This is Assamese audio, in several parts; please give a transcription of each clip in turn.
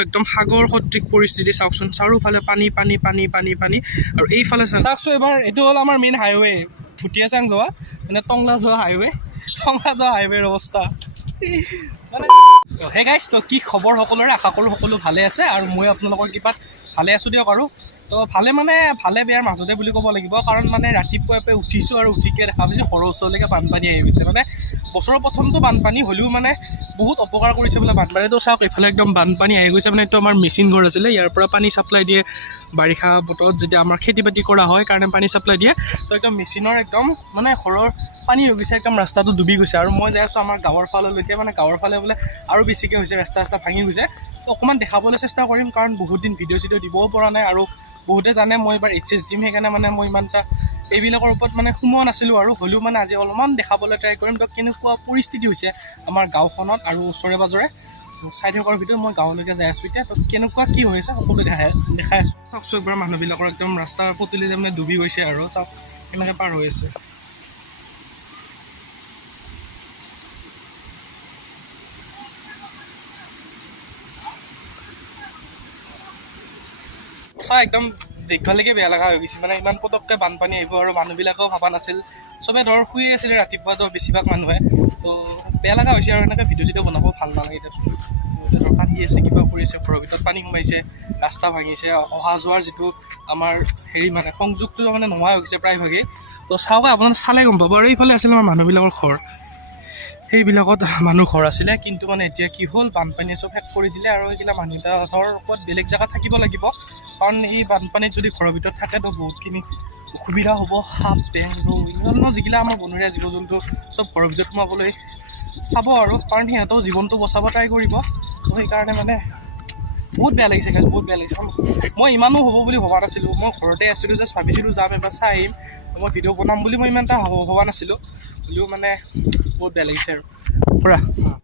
একদম সাগৰ সদৃশ পৰিস্থিতি চাওকচোন, চাৰিওফালে পানী পানী পানী পানী পানী। আৰু এইফালে চাওকচোন, এবাৰ এইটো হ'ল আমাৰ মেইন হাইৱে, ভুটিয়াচাং যোৱা মানে টংলা যোৱা হাইৱেৰ অৱস্থা মানে। হে গাইছ, তো কি খবৰ সকলোৰে? আশা কৰোঁ সকলো ভালে আছে আৰু মই আপোনালোকৰ কৃপাত ভালে আছোঁ দিয়ক। আৰু তো ভালে বেয়াৰ মাজতে বুলি ক'ব লাগিব, কাৰণ মানে ৰাতিপুৱাই উঠিছোঁ আৰু উঠিকে দেখা পাইছোঁ ঘৰৰ ওচৰলৈকে বানপানী আহি গৈছে। মানে বছৰৰ প্ৰথমটো বানপানী হ'লেও মানে বহুত অপকাৰ কৰিছে বোলে বানপানীটো। চাওক এইফালে একদম বানপানী আহি গৈছে। মানে এইটো আমাৰ মেচিন ঘৰ আছিলে, ইয়াৰ পৰা পানী ছাপ্লাই দিয়ে বাৰিষা বতৰত যেতিয়া আমাৰ খেতি বাতি কৰা হয় কাৰণে পানী ছাপ্লাই দিয়ে। তো একদম মেচিনৰ একদম মানে ঘৰৰ পানী হৈ গৈছে, একদম ৰাস্তাটো ডুবি গৈছে। আৰু মই যাই আছোঁ আমাৰ গাঁৱৰ ফাললৈকে, মানে গাঁৱৰ ফালে বোলে আৰু বেছিকৈ হৈছে, ৰাস্তা ভাঙি গৈছে। তো অকণমান দেখাবলৈ চেষ্টা কৰিম, কাৰণ বহুত দিন ভিডিঅ' চিডিঅ' দিবও পৰা নাই। আৰু বহুতে জানে মই এইবাৰ HS দিম, সেইকাৰণে মানে মই ইমান এটা এইবিলাকৰ ওপৰত মানে সোমোৱা নাছিলোঁ। আৰু হ'লেও মানে আজি অলপমান দেখাবলৈ ট্ৰাই কৰিম তো কেনেকুৱা পৰিস্থিতি হৈছে আমাৰ গাঁওখনত আৰু ওচৰে পাঁজৰে। চাই থকাৰ ভিতৰত মই গাঁৱলৈকে যাই আছোঁ এতিয়া। তো কেনেকুৱা কি হৈ আছে সকলো দেখাই আছোঁ। চাওকচোন একবাৰ মানুহবিলাকৰ একদম ৰাস্তাৰ পদূলি মানে ডুবি গৈছে আৰু চাওক কেনেকৈ পাৰ হৈ আছে। সঁচা একদম দেখিবলৈকে বেয়া লগা হৈ গৈছে। মানে ইমান পটককৈ বানপানী আহিব আৰু মানুহবিলাকেও ভবা নাছিল। চবে ধৰ শুই আছিলে ৰাতিপুৱাতো বেছিভাগ মানুহে। তো বেয়া লগা হৈছে আৰু এনেকৈ ভিডিঅ' চিডিঅ' বনাব ভাল নালাগে দিয়কচোন। ধৰ পানী আছে, কিবা কৰিছে, ঘৰৰ ভিতৰত পানী সোমাইছে, ৰাস্তা ভাঙিছে, অহা যোৱাৰ যিটো আমাৰ মানে সংযোগটো মানে নোহোৱা হৈ গৈছে প্ৰায়ভাগেই। তো চাওক, আপোনাৰ চালে গম পাব। আৰু এইফালে আছিলে আমাৰ মানুহবিলাকৰ ঘৰ, সেইবিলাকত মানুহ ঘৰ আছিলে, কিন্তু মানে এতিয়া কি হ'ল, বানপানীয়ে চব শেষ কৰি দিলে। আৰু এইগিলা মানুহবিলাকৰ ওপৰত বেলেগ জেগাত থাকিব লাগিব, কাৰণ এই বানপানীত যদি ঘৰৰ ভিতৰত থাকে তো বহুতখিনি অসুবিধা হ'ব। সাপ, বেং, অন্যান্য যিগিলা আমাৰ বনৰীয়া জীৱ জন্তু চব ঘৰৰ ভিতৰত সোমাবলৈ চাব, আৰু কাৰণ সিহঁতেও জীৱনটো বচাব ট্ৰাই কৰিব। তো সেইকাৰণে মানে বহুত বেয়া লাগিছে গাইছ, বহুত বেয়া লাগিছে। মই ইমানো হ'ব বুলি ভবা নাছিলোঁ। মই ঘৰতে আছিলোঁ, জাষ্ট ভাবিছিলোঁ যাম এবাৰ চাই আহিম, মই ভিডিঅ' বনাম বুলি মই ইমান এটা ভবা নাছিলোঁ। হ'লেও মানে বহুত বেয়া লাগিছে আৰু পুৰা।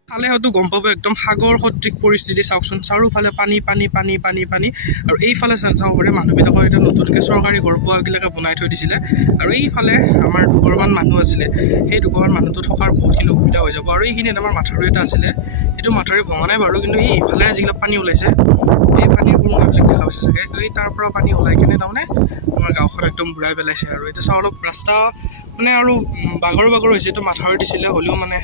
চালে হয়তো গম পাব একদম সাগৰ সদৃশ পৰিস্থিতি চাওকচোন, চাৰিওফালে পানী পানী পানী পানী পানী। আৰু এইফালে চাব পাৰে মানুহবিলাকৰ এতিয়া নতুনকৈ চৰকাৰী ঘৰ পোৱাবিলাকে বনাই থৈ দিছিলে। আৰু এইফালে আমাৰ দুঘৰমান মানুহ আছিলে, সেই দুঘৰমান মানুহটো থকাৰ বহুতখিনি অসুবিধা হৈ যাব। আৰু এইখিনিত আমাৰ মাথাউৰি এটা আছিলে, সেইটো মাথাউৰি ভঙা নাই বাৰু, কিন্তু এইফালে যিবিলাক পানী ওলাইছে, এই পানীৰ সুৰুঙাবিলাক দেখা পাইছে চাগে, এই তাৰ পৰা পানী ওলাই কিনে তাৰমানে আমাৰ গাঁওখন একদম বুঢ়াই পেলাইছে। আৰু এতিয়া চাওঁ অলপ ৰাস্তা মানে আৰু বাগৰ হৈছে, এইটো মাথাউৰি দিছিলে, হ'লেও মানে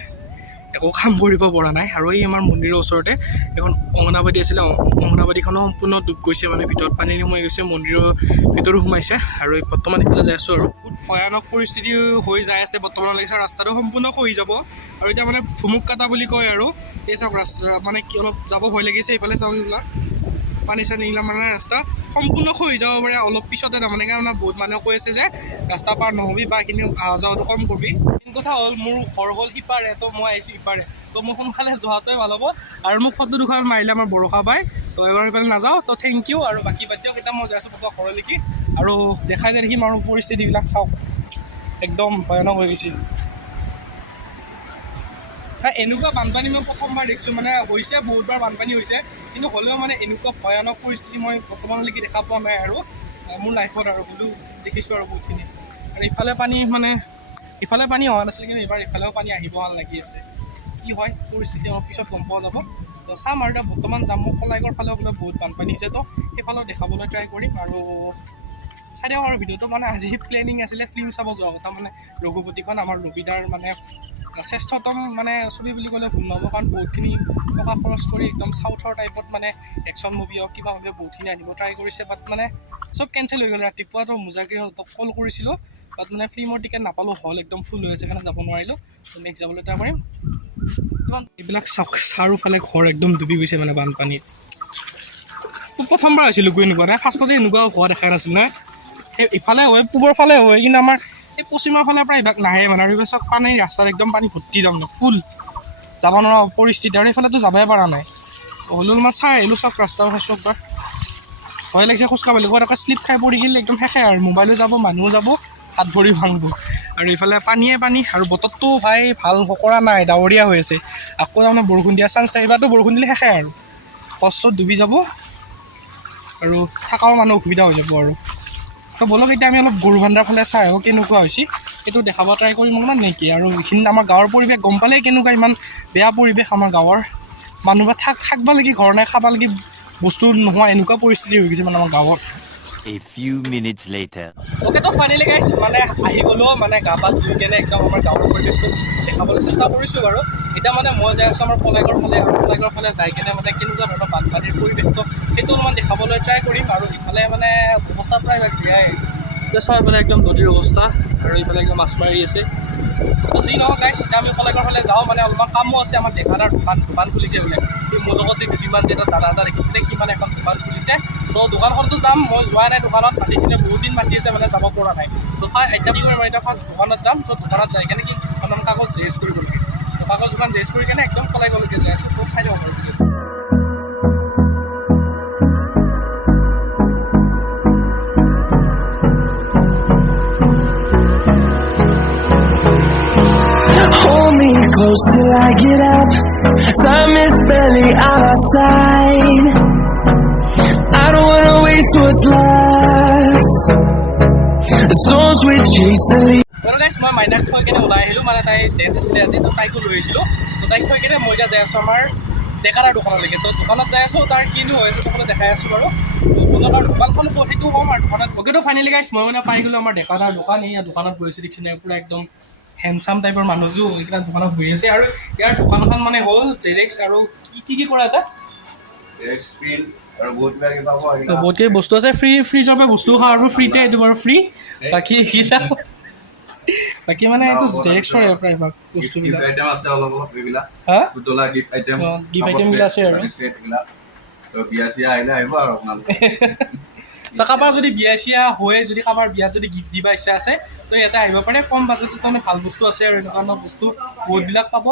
একো কাম কৰিব পৰা নাই। আৰু এই আমাৰ মন্দিৰৰ ওচৰতে এখন অংগনাবাদী আছিলে, অংগনাবাদীখনো সম্পূৰ্ণ ডুব গৈছে, মানে ভিতৰত পানী সোমাই গৈছে, মন্দিৰৰ ভিতৰো সোমাইছে। আৰু বৰ্তমান এইফালে যাই আছোঁ আৰু বহুত ভয়ানক পৰিস্থিতি হৈ যাই আছে বৰ্তমান লাগিছে। ৰাস্তাটো সম্পূৰ্ণ খহি যাব। আৰু এতিয়া মানে ভুমুক কাটা বুলি কয় আৰু এই চাওক ৰাস্তা মানে কি অলপ যাব ভয় লাগিছে। এইফালে চাওক এইবিলাক পানী চানী এইবিলাক মানে ৰাস্তা সম্পূৰ্ণ খহি যাব পাৰে অলপ পিছতে, তাৰমানে কাৰণে বহুত মানুহে কৈ আছে যে ৰাস্তা পাৰ নহবি বা এইখিনি অহা যোৱাটো কম কৰিবি। কিন্তু কথা হ'ল মোৰ ঘৰ হ'ল সিপাৰে, তো মই আহিছোঁ ইপাৰে, তো মই সোনকালে যোৱাটোৱে ভাল হ'ব। আৰু মোক ফটো দুখন মাৰিলে আমাৰ বৰষা পায়, তো এবাৰ এইফালে নাযাওঁ। তো থেংক ইউ। আৰু বাকী বাদ দিয়ক, এতিয়া মই যাই আছোঁ পাপা ঘৰলৈকে আৰু দেখাই যাই দেখিম আৰু পৰিস্থিতিবিলাক চাওক একদম ভয়ানক হৈ গৈছে। এনেকুৱা বানপানী মই প্ৰথমবাৰ দেখিছোঁ, মানে হৈছে বহুতবাৰ বানপানী হৈছে, কিন্তু হ'লেও মানে এনেকুৱা ভয়ানক পৰিস্থিতি মই বৰ্তমানলৈকে দেখা পোৱা নাই আৰু মোৰ লাইফত। আৰু হ'লেও দেখিছোঁ আৰু বহুতখিনি। আৰু ইফালে পানী মানে ইফালে পানী অহা নাছিলে, কিন্তু এইবাৰ ইফালেও পানী আহিব হান লাগি আছে। কি হয় পৰিস্থিতি অলপ পিছত গম পোৱা যাব। তো চাম আৰু এতিয়া বৰ্তমান যাম, মই কলাইগড় ফালেও বোলে বহুত বানপানী হৈছে, তো সেইফালেও দেখাবলৈ ট্ৰাই কৰিম। আৰু চাই দিয়ক আৰু ভিডিঅ'টো মানে আজি প্লেনিং আছিলে ফিল্ম চাব যোৱা কথা, মানে ৰঘুপতিখন আমাৰ ৰবিদাৰ মানে শ্ৰেষ্ঠতম মানে ছবি বুলি ক'লে ভুল নহ'ব, কাৰণ বহুতখিনি টকা খৰচ কৰি একদম চাউথৰ টাইপত মানে একশ্যন মুভি হওক কিবা হ'লেও বহুতখিনি আনিব ট্ৰাই কৰিছে, বাট মানে চব কেঞ্চেল হৈ গ'ল। ৰাতিপুৱাতো মুজাকিৰহঁতক কল কৰিছিলোঁ, বাট মানে ফিল্মৰ টিকেট নাপালোঁ, হল একদম ফুল হৈ আছে কাৰণে যাব নোৱাৰিলোঁ। নেক্সট যাবলৈ ট্ৰাই কৰিম। এইবিলাক চাৰিওফালে ঘৰ একদম ডুবি গৈছে মানে বানপানীত। প্ৰথমবাৰ হৈছিলোঁ গৈ এনেকুৱা নাই, ফাৰ্ষ্টতে এনেকুৱা হোৱা দেখা নাছিল নহয়। সেই ইফালে হয় পূবৰ ফালে হয়, কিন্তু আমাৰ এই পশ্চিমৰ ফালে পৰা এইবিলাক নাহে মানে। আৰু এইবিলাক চব পানী ৰাস্তাত একদম পানী ভৰ্তি, তাৰমানে ফুল যাব নোৱাৰা পৰিস্থিতি। আৰু এইফালেতো যাবই পৰা নাই, হ'লেও মই চাই আহিলোঁ চব ৰাস্তাও চাইছোঁ একবাৰ। ভয় লাগিছে খোজকাঢ়িব লাগিব, এনেকৈ শ্লিপ খাই পৰি গ'লে একদম শেষে আৰু মোবাইলো যাব, মানুহো যাব, হাত ভৰি ভাঙিব। আৰু ইফালে পানীয়ে পানী, আৰু বতৰটো ভাই ভাল কৰা নাই, ডাৱৰীয়া হৈ আছে। আকৌ তাৰমানে বৰষুণ দিয়া চান্স আছে, এইবাৰতো বৰষুণ দিলে শেষে আৰু গছ চছ ডুবি যাব আৰু থকাও মানুহ অসুবিধা হৈ যাব। আৰু তো বলক এতিয়া আমি অলপ গৰু বান্ধাৰ ফালে চাই আহোঁ কেনেকুৱা হৈছে, এইটো দেখাব ট্ৰাই কৰিম অলপমান নেকি। আৰু এইখিনি আমাৰ গাঁৱৰ পৰিৱেশ গম পালেই কেনেকুৱা ইমান বেয়া পৰিৱেশ আমাৰ গাঁৱৰ। মানুহবোৰ থাকিব লাগি ঘৰ নাই, খাব লাগি বস্তু নোহোৱা এনেকুৱা পৰিস্থিতি হৈ গৈছে মানে আমাৰ গাঁৱত। A few minutes later. Okay তো ফাইনেলি গাইছ মানে আহি গ'লোঁ মানে গা পা ধুই কেনে একদম আমাৰ গাঁৱৰ পৰিৱেশটো দেখাবলৈ চেষ্টা কৰিছোঁ বাৰু। এতিয়া মানে মই যাই আছোঁ আমাৰ কলাইগড় ফালে আৰু কলাইগড় ফালে যাই কেনে মানে কেনেকুৱা ধৰণৰ বানপানীৰ পৰিৱেশটো সেইটো অলপমান দেখাবলৈ ট্ৰাই কৰিম। আৰু ইফালে মানে অৱস্থা প্ৰায় বেয়াই চাই পেলাই একদম নদীৰ অৱস্থা আৰু ইফালে একদম মাছ মাৰি আছে। তো যি নহওক গাইছ এতিয়া আমি কলাইগড় ফালে যাওঁ মানে অলপমান কামো আছে। আমাৰ ডেকাদাৰ দোকান খুলিছে বোলে। সি মোৰ লগত যে দুদিনমান যে এটা দাদা এটা দেখিছিলে সি মানে এখন দোকান খুলিছে। তো দোকানখনতো যাম, মই যোৱা নাই দোকানত, মাতিছিলে বহুত দিন মাতি আছে মানে যাব পৰা নাই। তো এতিয়া কি কৰিম এতিয়া ফাৰ্ষ্ট দোকানত যাম। তো দোকানত যাই কেনে কি দুখনমান কাগজ জেৰেক্স কৰিব লাগে। তো কাগজ দোকান জেৰেক্স কৰি কেনে একদম কলাইগড়লৈকে যাই আছোঁ। তো চাই দিব পাৰোঁ। Hold me close till I get up. Time is barely on our side. I don't wanna waste what's left. The storms we chase the lead. মানে গাইছ মই মাইনাক থৈ কেনে ওলাই আহিলোঁ মানে তাই ডেন্স আছিলে আজি। তো তাইকো লৈ আহিছিলোঁ। তো তাইক থৈ কেনে মই এতিয়া যাই আছোঁ আমাৰ ডেকাদাৰ দোকানলৈকে। তো দোকানত যাই আছোঁ, তাৰ কিনো হৈ আছে চবলৈ দেখাই আছোঁ বাৰু। তো দোকানখন ক'ত সেইটো হ'ম আৰু দোকানত অ'কেতো ফাইনেলি গাইছ মই মানে পাই গ'লোঁ আমাৰ ডেকাদাৰ দোকান। এই দোকানত গৈছে দেখিছেনে পুৰা একদম হেণ্ডচাম টাইপৰ মানুহযোৰ এইকেইটা দোকানত বহি আছে। আৰু ইয়াৰ দোকানখন মানে হ'ল জেৰেক্স আৰু কি কৰা এটা বহুতকেই বস্তু আছে। ফ্ৰীজৰ পৰা বস্তু খাওঁ আৰু ফ্ৰীতে এইটো বাৰু ফ্ৰী। বাকী মানে এইটো জেৰেক্সৰ প্ৰায়ভাগ বস্তুবিলাক হা গিফ্ট আইটেমবিলাক আছে আৰু কাৰোবাৰ যদি বিয়া চিয়া হয়, যদি কাৰোবাৰ বিয়াত যদি গিফ্ট দিব ইচ্ছা আছে তো ইয়াতে আহিব পাৰে। কম বাজেটত মানে ভাল বস্তু আছে আৰু এনেকুৱা ধৰণৰ বস্তু বহুতবিলাক পাব।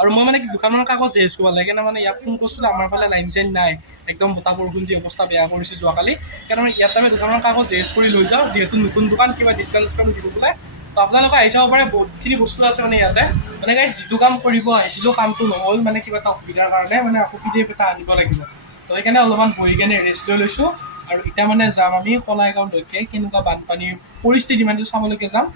আৰু মই মানে দোকানৰ কাগজ জেৰেক্স কৰিব লাগে কেনে মানে ইয়াত ফোন কৰিছিলোঁ, আমাৰ ফালে লাইন চাইন নাই, একদম বতাহ বৰষুণ দি অৱস্থা বেয়া কৰিছে যোৱাকালি। কাৰণ ইয়াত আমি দোকানৰ কাগজ জেৰেক্স কৰি লৈ যাওঁ, যিহেতু নতুন দোকান কিবা ডিছকাউণ্ট দিব বোলে। তো আপোনালোকে আহি চাব পাৰে, বহুতখিনি বস্তু আছে মানে ইয়াতে। মানে গাইছ যিটো কাম কৰিব আহিছিলোঁ কামটো নহ'ল মানে কিবা এটা অসুবিধাৰ কাৰণে মানে আকৌ PDF এটা আনিব লাগিব। তো সেইকাৰণে অলপমান বহি কেনে ৰেষ্ট লৈ লৈছোঁ। আৰু এতিয়া মানে যাম আমি কলাইগাঁৱলৈকে, কেনেকুৱা বানপানীৰ পৰিস্থিতি মানে চাবলৈকে যাম।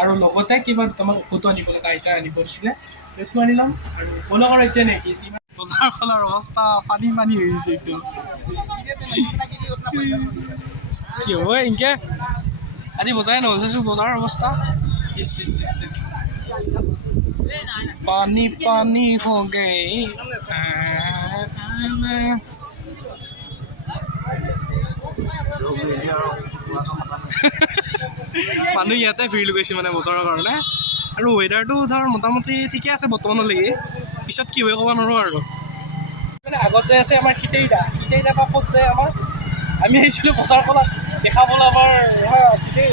আৰু লগতে কিবা দুটামান ঔষধো আনিব লাগে, আইতা আনিব দিছিলে, সেইটো আনি ল'ম। আৰু বলক আৰু এতিয়া নেকি বজাৰখনৰ অৱস্থা পানী হৈ গৈছে একদম। কি হ'ব এনেকৈ আজি বজাৰে নহৈছোঁ বজাৰৰ অৱস্থা পানী हो गए। মানুহ ইয়াতে ভিৰ গৈছে মানে বজাৰৰ কাৰণে। আৰু ৱেডাৰটো ধৰ মোটামুটি ঠিকে আছে বৰ্তমানলৈকে, পিছত কি হয় ক'ব নোৱাৰোঁ আৰু। মানে আগত যে আছে আমাৰ সিটেইটা কাষত যে আমাৰ আমি আহিছিলোঁ বজাৰখনত দেখাবলৈ আমাৰ সিটেই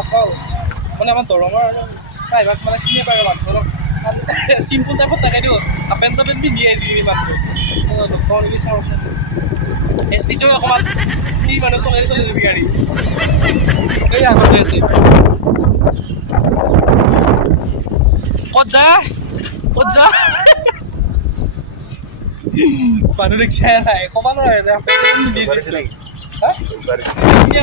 আচল মানে আমাৰ দৰঙৰ প্ৰায়ভাগ মানে চিনি পায় আৰু মানুহ অলপ চিম্পুল টাইপত থাকে দিওঁ হাফ পেণ্ট চাপেণ্ট পিন্ধি আহিছিল মানুহ ডক্টৰ চাওঁচোন স্পীডটো অকণমান কি মানুহ চলাই যাবি গাড়ী এই আগতে আছে। ক'ত যা মানুহ ৰিক্সাই নাই ক'ব নোৱাৰে যে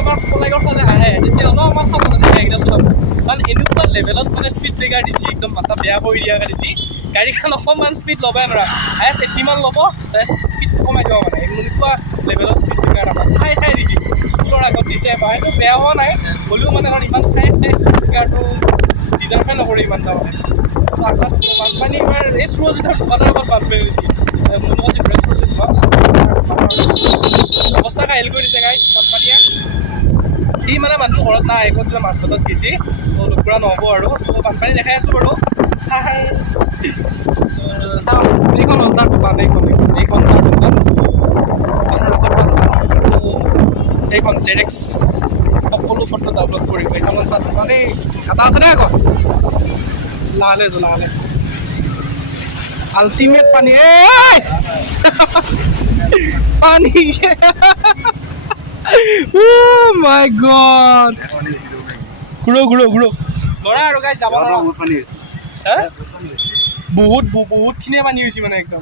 আমাৰ কলাইগড় ফালে আহে তেতিয়া অলপমান সাৱধানে গাড়ীকেইটা চলাব। কাৰণ এনেকুৱা লেভেলত মানে স্পীড ব্ৰেকাৰ দিছে, একদম মাথা বেয়া কৰি দিয়াকৈ দিছে। গাড়ীখন অকণমান স্পীড ল'বই নোৱাৰা, হায়েষ্ট 80মান ল'ব, জাষ্ট স্পীড কমাই দিব মানে এনেকুৱা লেভেলত স্পীড ব্ৰেকাৰ আমাৰ খাই দিছে। স্কুলৰ আগত দিছে বা সেইটো বেয়া হোৱা নাই, হ'লেও মানে কাৰণ ইমান খাই স্পীড ব্ৰেকাৰটো ডিজাৰ্ভে নকৰে ইমান তাৰমানে। বানপানী এবাৰ এই সুৰজিতৰ দোকানৰ আগত বানপানী হৈছে, মোৰ লগত যে সুৰজিত অৱস্থা কাহিল কৰি দিছে গাইছ বানপানীয়ে। সি মানে মানুহ ঘৰত নাই, ক'ত মাছ ভাতত গেছি, তো দুপুৰা নহ'ব আৰু তো বানপানী দেখাই আছোঁ বাৰু। চাওঁ এইখন হ'ল তাৰ দোকান, এইখন তাৰ দোকান এইখন জেৰেক্স সকলো ফটো ডাউনলোড কৰিব। এইখন তাৰ দোকান এই এটা আছে নে আকৌ লাহে আল্টিমেট পানী পানী মাই গড ঘূৰো ল'ৰা আৰু গাই যাব বহুতখিনিয়ে পানী হৈছে মানে একদম।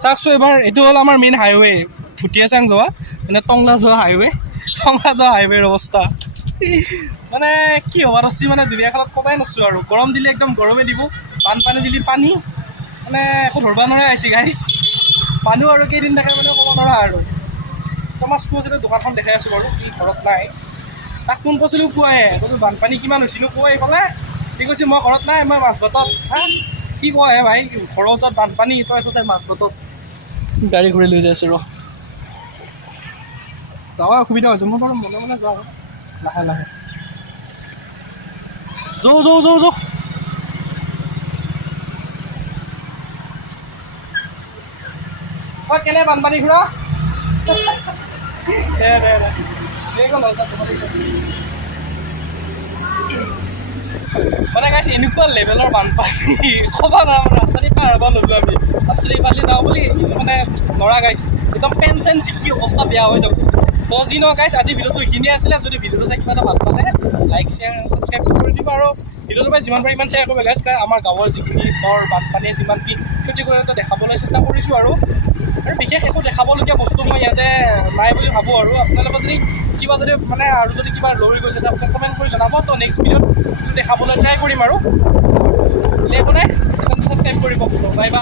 চাওকচোন এবাৰ এইটো হ'ল আমাৰ মেইন হাইৱে ভুটীয়াচাং যোৱা মানে টংলা যোৱা হাইৱেৰ অৱস্থা মানে কি হ'ব ৰচি মানে দুনীয়াখনত ক'বাই নছোঁ আৰু। গৰম দিলে একদম গৰমে দিব, বানপানী দিলে পানী মানে একো ধৰিব নোৱাৰে আহিছে গাইছ। মানুহ আৰু কেইদিন থাকে মানে ক'ব নোৱাৰা আৰু। আমাৰ চুৱাজতে দোকানখন দেখাই আছোঁ বাৰু, সি ঘৰত নাই। তাক ফোন কৰিছিলোঁ পুৱাহে, কৈছোঁ বানপানী কিমান হৈছিলোঁ পুৱাই ক'লে, সি কৈছে মই ঘৰত নাই, মই মাছবাটত। হা কি কয় ভাই, ঘৰৰ ওচৰত বানপানী, তই আছ মাছবাটত। গাড়ী ঘূৰি লৈ যাই আছোঁ ৰ, যাৱাৰ অসুবিধা হৈছে, মই বাৰু মনে মনে যাওঁ লাহে লাহে। যৌ অ' কেনে বানপানী ঘূৰা দে মানে গাইছে এনেকুৱা লেভেলৰ বানপানী ক'ব নোৱাৰা, মানে ৰাস্তাদি পাৰ হ'ব ল'লোঁ আমি, তাৰপিছত এইফালে যাওঁ বুলি মানে ল'ৰা গাইছে একদম পেন চেন জিকি অৱস্থা বেয়া হৈ যাব। তো যি নহয় গাইছ, আজি ভিডিঅ'টো এইখিনিয়ে আছিলে। যদি ভিডিঅ'টো চাই কিবা এটা ভাল পালে লাইক শ্বেয়াৰ ছাবস্ক্ৰাইব কৰি দিব, আৰু ভিডিঅ'টো পাই যিমান পাৰে ইমান শ্বেয়াৰ কৰিব গাইছ। আমাৰ গাঁৱৰ যিখিনি বৰ বানপানীয়ে যিমান কি ক্ষতি কৰে দেখাবলৈ চেষ্টা কৰিছোঁ, আৰু বিশেষ একো দেখাবলগীয়া বস্তু মই ইয়াতে নাই বুলি ভাবোঁ। আৰু আপোনালোকৰ যদি কিবা যদি মানে আৰু যদি কিবা লৈ গৈছে আপোনালোকে কমেণ্ট কৰি জনাব, তো নেক্সট ভিডিঅ'ত দেখাবলৈ ট্ৰাই কৰিম। আৰু একো নাই, চেনেলটো ছাবস্ক্ৰাইব কৰিব। Bye bye.